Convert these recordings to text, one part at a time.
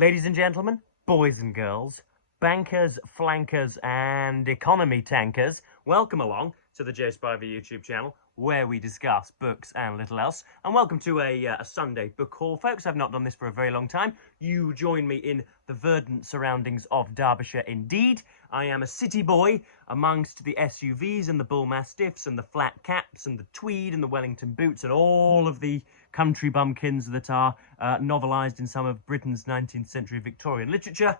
Ladies and gentlemen, boys and girls, bankers, flankers, and economy tankers, welcome along to the Joe Spivey YouTube channel, where we discuss books and little else. And welcome to a Sunday book haul, folks. I've not done this for a very long time. You join me in the verdant surroundings of Derbyshire indeed. I am a city boy amongst the SUVs and the bull mastiffs and the flat caps and the tweed and the Wellington boots and all of the country bumpkins that are novelised in some of Britain's 19th century Victorian literature.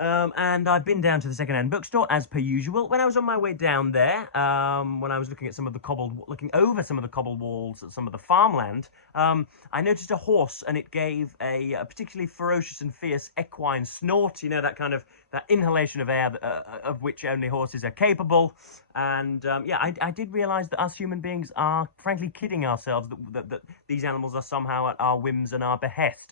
And I've been down to the second-hand bookstore as per usual. When I was on my way down there, when I was looking over some of the cobbled walls at some of the farmland, I noticed a horse, and it gave a particularly ferocious and fierce equine snort. You know, that inhalation of air of which only horses are capable. And yeah, I did realise that us human beings are frankly kidding ourselves that these animals are somehow at our whims and our behest.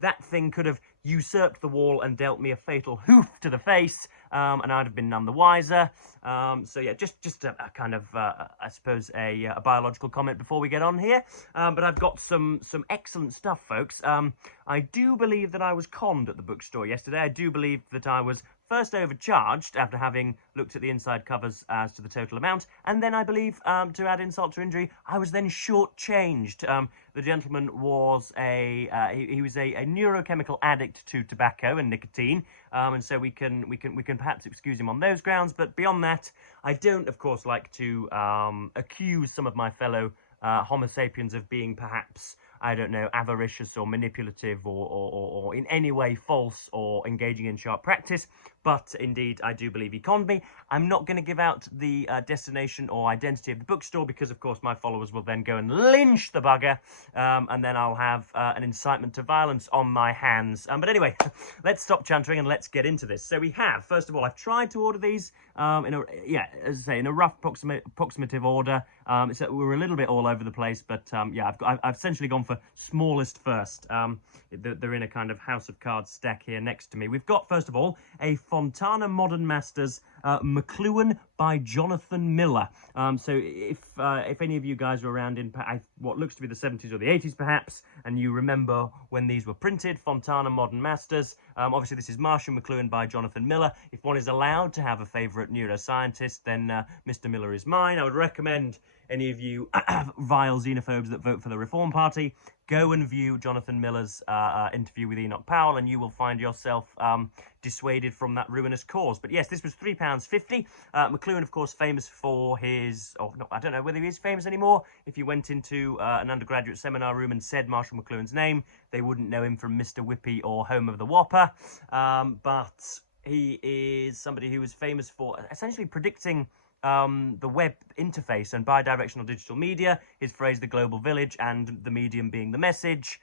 That thing could have usurped the wall and dealt me a fatal hoof to the face, and I'd have been none the wiser. So yeah, just a kind of, I suppose, a biological comment before we get on here. But I've got some excellent stuff, folks. I do believe that I was conned at the bookstore yesterday. I do believe that I was first overcharged after having looked at the inside covers as to the total amount, and then I believe, to add insult to injury, I was then shortchanged. The gentleman was he was a neurochemical addict to tobacco and nicotine, and so we can perhaps excuse him on those grounds. But beyond that, I don't, of course, like to accuse some of my fellow Homo sapiens of being perhaps, I don't know, avaricious or manipulative or in any way false or engaging in sharp practice. But indeed, I do believe he conned me. I'm not going to give out the destination or identity of the bookstore because, of course, my followers will then go and lynch the bugger, and then I'll have an incitement to violence on my hands. But anyway, let's stop chuntering and let's get into this. So we have, first of all, I've tried to order these as I say, in a rough approximative order. So we're a little bit all over the place, but yeah, I've essentially gone for smallest first. They're in a kind of house of cards stack here next to me. We've got, first of all, a Fontana Modern Masters McLuhan by Jonathan Miller. So if any of you guys are around in what looks to be the 70s or the 80s perhaps, and you remember when these were printed, Fontana Modern Masters, obviously this is Marshall McLuhan by Jonathan Miller. If one is allowed to have a favourite neuroscientist, then Mr. Miller is mine. I would recommend any of you vile xenophobes that vote for the Reform Party, go and view Jonathan Miller's interview with Enoch Powell, and you will find yourself dissuaded from that ruinous cause. But yes, this was £3.50. McLuhan, of course, famous for his... I don't know whether he is famous anymore. If you went into an undergraduate seminar room and said Marshall McLuhan's name, they wouldn't know him from Mr. Whippy or Home of the Whopper. But he is somebody who was famous for essentially predicting the web interface and bidirectional digital media. His phrase, the global village, and the medium being the message,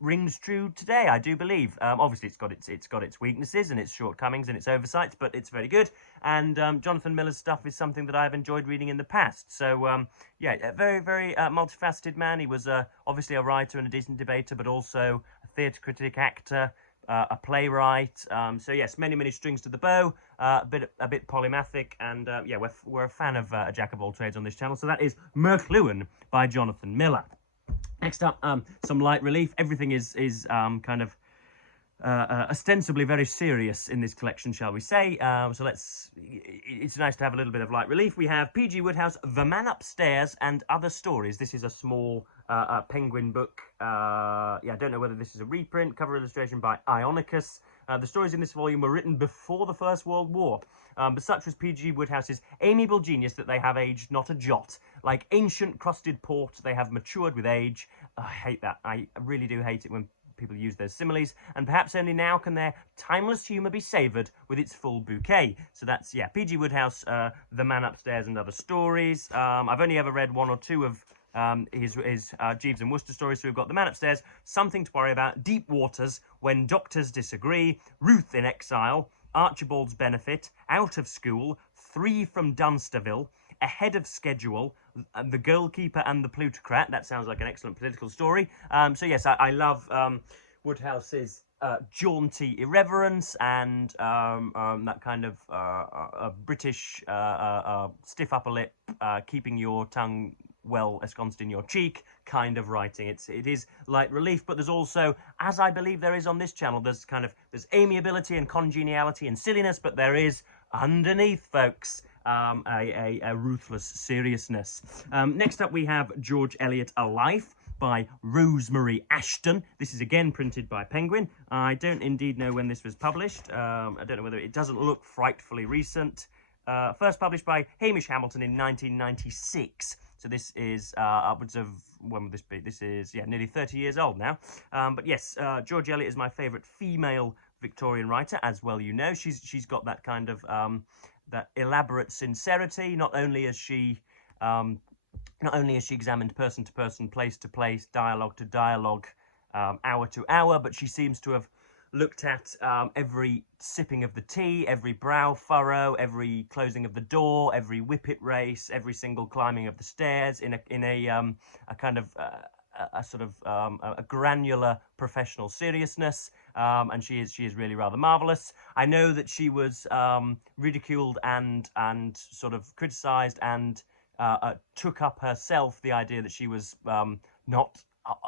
rings true today, I do believe. Obviously, it's got its weaknesses and its shortcomings and its oversights, but it's very good. And Jonathan Miller's stuff is something that I've enjoyed reading in the past. So yeah, a very, very multifaceted man. He was obviously a writer and a decent debater, but also a theatre critic, actor, a playwright. So yes, many strings to the bow. A bit polymathic, and yeah, we're a fan of a jack of all trades on this channel. So that is McLuhan by Jonathan Miller. Next up, some light relief. Everything is kind of ostensibly very serious in this collection, shall we say. So it's nice to have a little bit of light relief. We have P.G. Wodehouse, The Man Upstairs and Other Stories. This is a small Penguin book. Yeah, I don't know whether this is a reprint. Cover illustration by Ionicus. The stories in this volume were written before the First World War. But such was P.G. Wodehouse's amiable genius that they have aged not a jot. Like ancient crusted port, they have matured with age. I hate that. I really do hate it when people use those similes, and perhaps only now can their timeless humour be savoured with its full bouquet. So that's, yeah, P.G. Wodehouse, The Man Upstairs and Other Stories. I've only ever read one or two of his Jeeves and Wooster stories, so we've got The Man Upstairs, Something to Worry About, Deep Waters, When Doctors Disagree, Ruth in Exile, Archibald's Benefit, Out of School, Three from Dunsterville, Ahead of Schedule, The Goalkeeper and the Plutocrat. That sounds like an excellent political story. So yes, I love Wodehouse's jaunty irreverence and that kind of British stiff upper lip, keeping your tongue well ensconced in your cheek kind of writing. It is light relief, but there's also, as I believe there is on this channel, there's amiability and congeniality and silliness, but there is underneath, folks, a ruthless seriousness. Next up, we have George Eliot, A Life, by Rosemary Ashton. This is again printed by Penguin. I don't indeed know when this was published. I don't know whether it doesn't look frightfully recent. First published by Hamish Hamilton in 1996. So this is upwards of, when would this be? This is, yeah, nearly 30 years old now. But yes, George Eliot is my favourite female Victorian writer, as well you know. She's got that kind of, that elaborate sincerity. Not only has she examined person to person, place to place, dialogue to dialogue, hour to hour, but she seems to have looked at every sipping of the tea, every brow furrow, every closing of the door, every whippet race, every single climbing of the stairs in a kind of a granular professional seriousness, and she is really rather marvelous. I know that she was ridiculed and sort of criticised and took up herself the idea that she was not,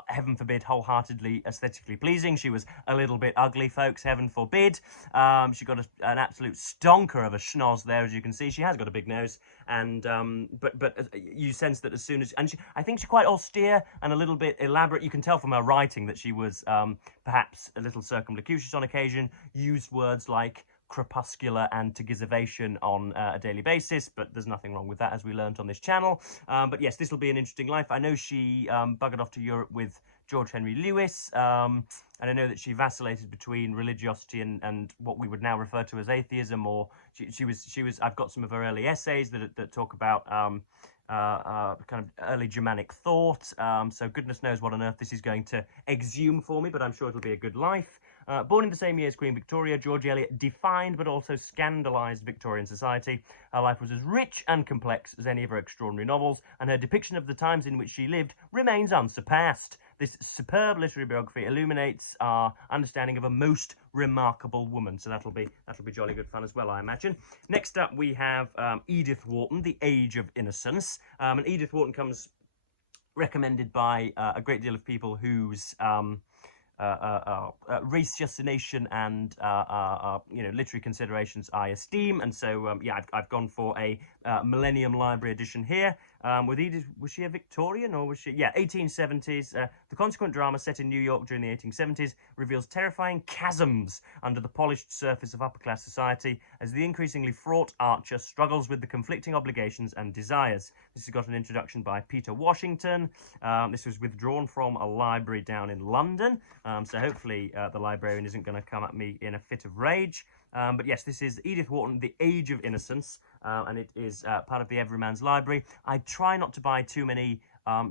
heaven forbid, wholeheartedly aesthetically pleasing. She was a little bit ugly, folks, heaven forbid. She got an absolute stonker of a schnoz there, as you can see. She has got a big nose, and but you sense that as soon as, and I think she's quite austere and a little bit elaborate. You can tell from her writing that she was perhaps a little circumlocucious on occasion, used words like crepuscular and tergiversation on a daily basis, but there's nothing wrong with that, as we learnt on this channel. But yes, this will be an interesting life. I know she buggered off to Europe with George Henry Lewis, and I know that she vacillated between religiosity and what we would now refer to as atheism, or she was. I've got some of her early essays that talk about kind of early Germanic thought. So goodness knows what on earth this is going to exhume for me, but I'm sure it'll be a good life. Born in the same year as Queen Victoria, George Eliot defined but also scandalised Victorian society. Her life was as rich and complex as any of her extraordinary novels, and her depiction of the times in which she lived remains unsurpassed. This superb literary biography illuminates our understanding of a most remarkable woman, so that'll be jolly good fun as well, I imagine. Next up, we have Edith Wharton, The Age of Innocence, and Edith Wharton comes recommended by a great deal of people whose ratiocination and literary considerations I esteem, and so yeah, I've gone for a Millennium Library edition here. With Edith, was she a Victorian or was she? Yeah, 1870s. The consequent drama set in New York during the 1870s reveals terrifying chasms under the polished surface of upper-class society as the increasingly fraught Archer struggles with the conflicting obligations and desires. This has got an introduction by Peter Washington. This was withdrawn from a library down in London, so hopefully the librarian isn't going to come at me in a fit of rage. But yes, this is Edith Wharton, The Age of Innocence, and it is part of the Everyman's Library. I try not to buy too many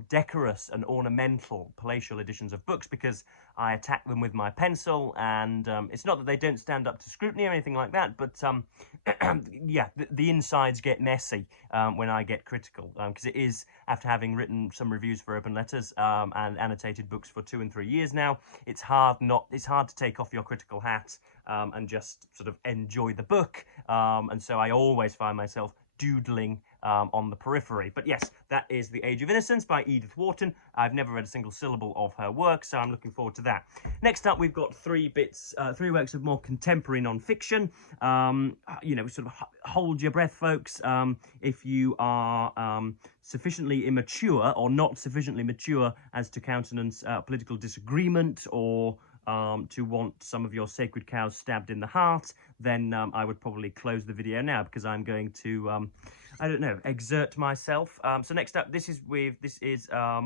decorous and ornamental palatial editions of books because I attack them with my pencil, and it's not that they don't stand up to scrutiny or anything like that, but yeah, the insides get messy when I get critical, because it is, after having written some reviews for Open Letters and annotated books for 2 and 3 years now, it's hard to take off your critical hat and just sort of enjoy the book, and so I always find myself doodling on the periphery. But yes, that is The Age of Innocence by Edith Wharton. I've never read a single syllable of her work, so I'm looking forward to that. Next up, we've got three works of more contemporary non-fiction. Sort of hold your breath, folks. If you are sufficiently immature or not sufficiently mature as to countenance political disagreement, or to want some of your sacred cows stabbed in the heart, then I would probably close the video now, because I'm going to, I don't know, exert myself. So next up, this is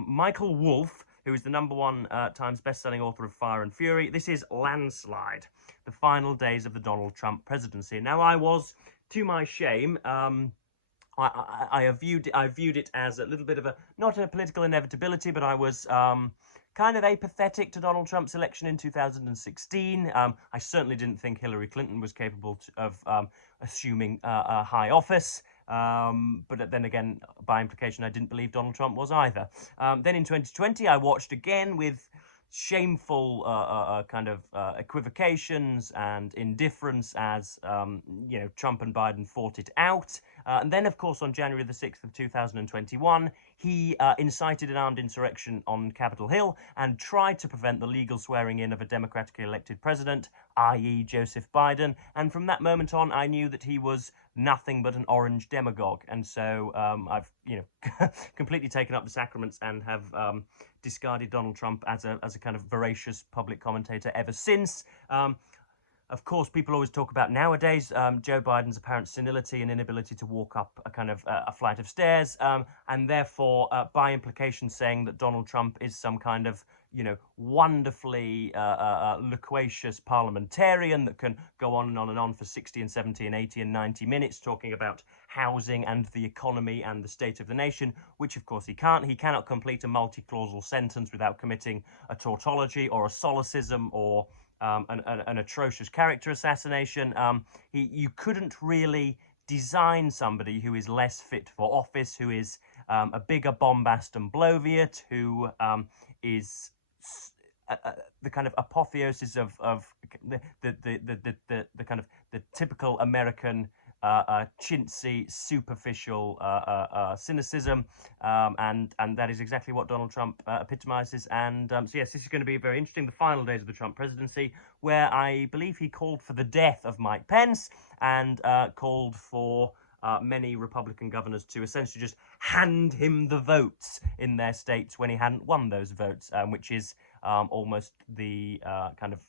Michael Wolff, who is the #1 Times best-selling author of Fire and Fury. This is Landslide, The Final Days of the Donald Trump Presidency. Now, I was, to my shame, I viewed it as a little bit of a, not a political inevitability, but I was kind of apathetic to Donald Trump's election in 2016. I certainly didn't think Hillary Clinton was capable of assuming a high office. But then again, by implication, I didn't believe Donald Trump was either. Then in 2020, I watched again with shameful kind of equivocations and indifference as Trump and Biden fought it out. And then, of course, on January the 6th of 2021, he incited an armed insurrection on Capitol Hill and tried to prevent the legal swearing in of a democratically elected president, i.e. Joseph Biden. And from that moment on, I knew that he was nothing but an orange demagogue. And so I've, completely taken up the sacraments and have discarded Donald Trump as a kind of voracious public commentator ever since. Of course, people always talk about nowadays Joe Biden's apparent senility and inability to walk up a kind of a flight of stairs, and therefore, by implication, saying that Donald Trump is some kind of wonderfully loquacious parliamentarian that can go on and on for 60 and 70 and 80 and 90 minutes talking about housing and the economy and the state of the nation, which of course he can't. He cannot complete a multi-clausal sentence without committing a tautology or a solecism or an atrocious character assassination. You couldn't really design somebody who is less fit for office, who is a bigger bombast and bloviate, who is the kind of apotheosis of the kind of the typical American chintzy, superficial cynicism, and that is exactly what Donald Trump epitomizes. And so yes, this is going to be very interesting. The final days of the Trump presidency, where I believe he called for the death of Mike Pence and called for many Republican governors to essentially just hand him the votes in their states when he hadn't won those votes, which is almost the kind of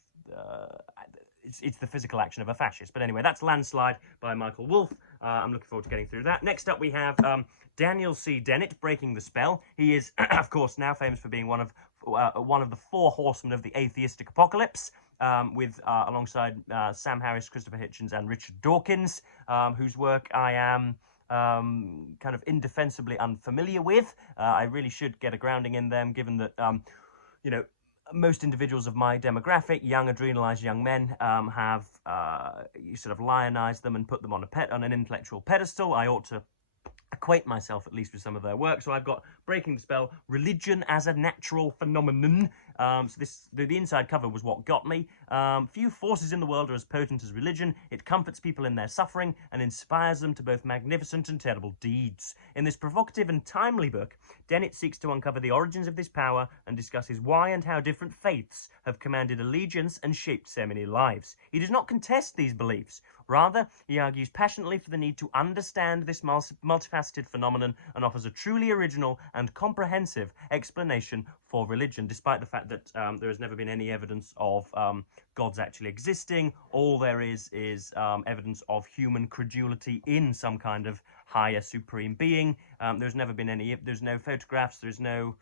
it's the physical action of a fascist. But anyway, that's Landslide by Michael Wolff. I'm looking forward to getting through that. Next up, we have Daniel Dennett, Breaking the Spell. He is, of course, now famous for being one of the four horsemen of the atheistic apocalypse, alongside Sam Harris, Christopher Hitchens, and Richard Dawkins, whose work I am kind of indefensibly unfamiliar with. I really should get a grounding in them, given that most individuals of my demographic, young adrenalized young men, have you sort of lionized them and put them on an intellectual pedestal. I ought to acquaint myself at least with some of their work. So I've got Breaking the Spell, Religion as a Natural Phenomenon. So the inside cover was what got me. Few forces in the world are as potent as religion. It comforts people in their suffering and inspires them to both magnificent and terrible deeds. In this provocative and timely book, Dennett seeks to uncover the origins of this power and discusses why and how different faiths have commanded allegiance and shaped so many lives. He does not contest these beliefs. Rather, he argues passionately for the need to understand this multifaceted phenomenon and offers a truly original and comprehensive explanation for religion, despite the fact that there has never been any evidence of gods actually existing. All there is evidence of human credulity in some kind of higher supreme being. There's never been there's no photographs, there's no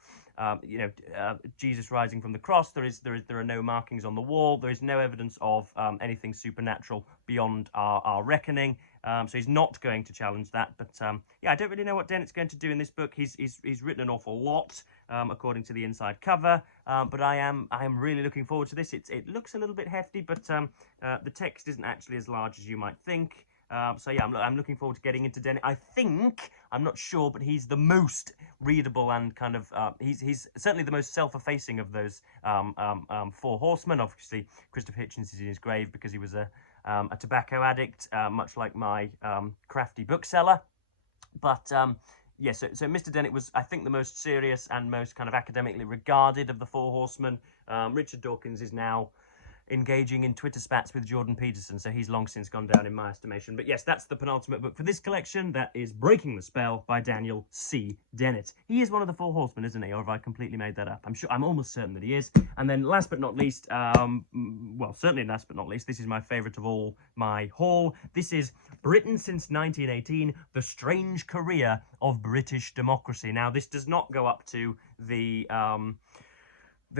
Jesus rising from the cross. There are no markings on the wall. There is no evidence of anything supernatural beyond our reckoning. So he's not going to challenge that. But I don't really know what Dennett's going to do in this book. He's written an awful lot, according to the inside cover. But I am really looking forward to this. It looks a little bit hefty, but the text isn't actually as large as you might think. I'm looking forward to getting into Dennett. I think, I'm not sure, but he's the most readable and kind of, he's certainly the most self-effacing of those four horsemen. Obviously, Christopher Hitchens is in his grave because he was a tobacco addict, much like my crafty bookseller. But so Mr. Dennett was, I think, the most serious and most kind of academically regarded of the four horsemen. Richard Dawkins is now engaging in Twitter spats with Jordan Peterson, so he's long since gone down in my estimation. But yes, that's the penultimate book for this collection. That is Breaking the Spell by Daniel Dennett. He is one of the four horsemen, isn't he? Or have I completely made that up? I'm almost certain that he is. And then last but not least, certainly last but not least, this is my favourite of all my haul. This is Britain Since 1918, The Strange Career of British Democracy. Now, this does not go up to the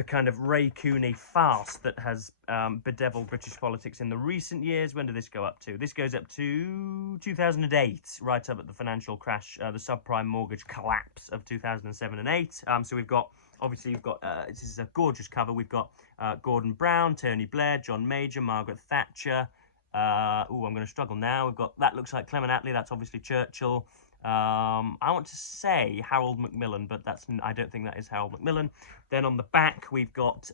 kind of Ray Cooney farce that has bedeviled British politics in the recent years. When did this go up to? This goes up to 2008, right up at the financial crash, the subprime mortgage collapse of 2007 and 8. So we've got, this is a gorgeous cover. We've got Gordon Brown, Tony Blair, John Major, Margaret Thatcher. I'm going to struggle now. We've got, that looks like Clement Attlee. That's obviously Churchill. I want to say Harold Macmillan, but I don't think that is Harold Macmillan. Then on the back we've got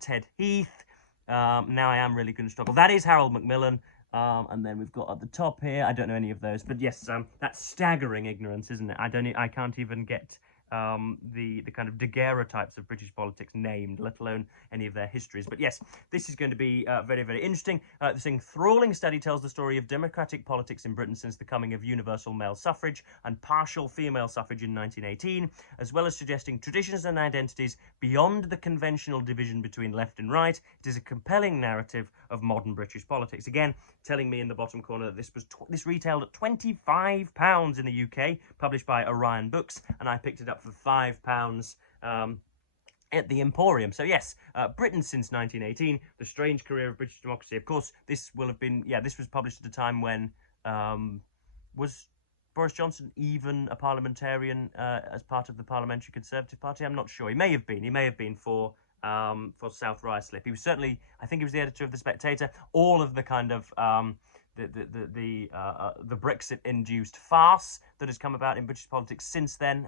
Ted Heath. Now I am really going to struggle. That is Harold Macmillan. And then we've got at the top here, I don't know any of those, but yes, that's staggering ignorance, isn't it? I can't even get the kind of daguerreotypes of British politics named, let alone any of their histories. But yes, this is going to be very, very interesting. This enthralling study tells the story of democratic politics in Britain since the coming of universal male suffrage and partial female suffrage in 1918, as well as suggesting traditions and identities beyond the conventional division between left and right. It is a compelling narrative of modern British politics. Again, telling me in the bottom corner that this retailed at £25 in the UK, published by Orion Books, and I picked it up for £5 at the Emporium. So yes, Britain since 1918, the strange career of British democracy. Of course, this will have been, this was published at a time when, was Boris Johnson even a parliamentarian as part of the Parliamentary Conservative Party? I'm not sure. He may have been. He may have been for South Ruislip. He was certainly, I think he was the editor of The Spectator. All of the kind of the Brexit-induced farce that has come about in British politics since then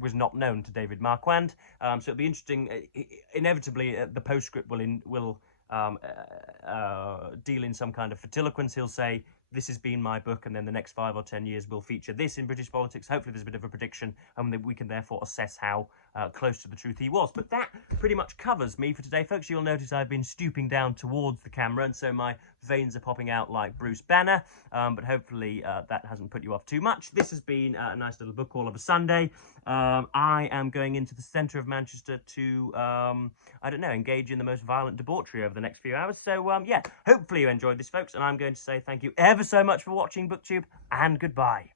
was not known to David Marquand. So it'll be interesting. Inevitably, the postscript will deal in some kind of fertiloquence. He'll say, this has been my book, and then the next 5 or 10 years will feature this in British politics. Hopefully there's a bit of a prediction, and we can therefore assess how close to the truth he was. But that pretty much covers me for today, folks. You'll notice I've been stooping down towards the camera, and so my veins are popping out like Bruce Banner, but hopefully that hasn't put you off too much. This has been a nice little book haul of a Sunday. I am going into the centre of Manchester to, I don't know, engage in the most violent debauchery over the next few hours. So, yeah, hopefully you enjoyed this, folks, and I'm going to say thank you ever so much for watching BookTube, and goodbye.